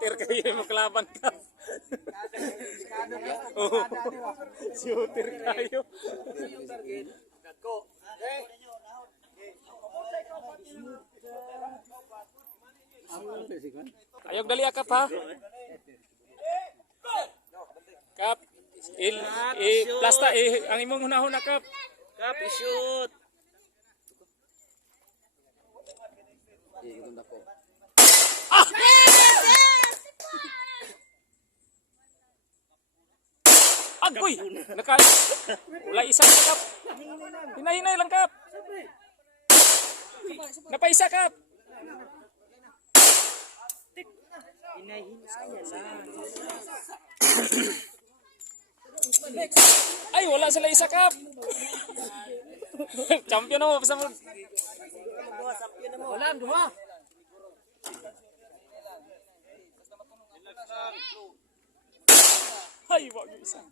Shooter kayo mo kalaban ka. Oh. Shooter kayo. Ayog dali akap ha. Kap. Plasta ang imong hunahon na kap. Kap, shoot. Ah! Agoy! Wala isa na kap. Hinay-hinay lang kap. Napaisa kap. Ay, wala sila isa kap. Champion mo basta mo. Wala, duha. Ay, wag isa.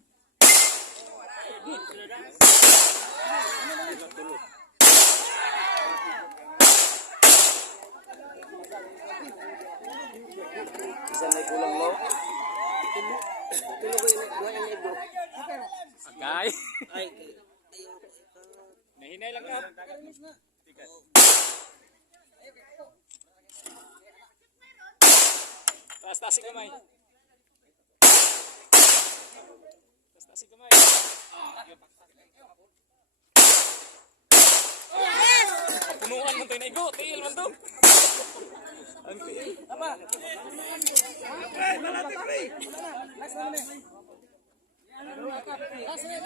Isa na kulang mo. Tulog ko yung ego. Agay. Ay. Nahinay lang kap. Taas-taas si kamay. Taas-taas si kamay. Punuan mo tayo na igo. Tiil man to. Ang tiil. Tama. Okay, malati free. Last na na.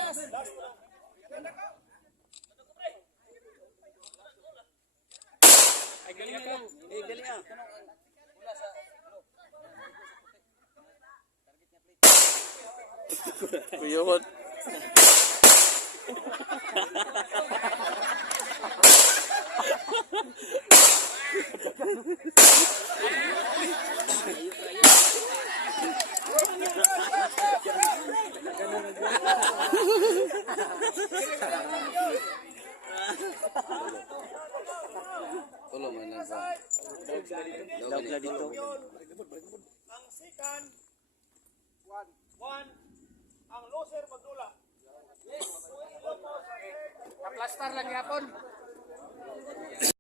Last. Ay, galing ka. Galing ah. Kuyot. Tulo man lang sa. Daog na dito. Ang second, one, ang loser magdula. Kaplastar lang yapon.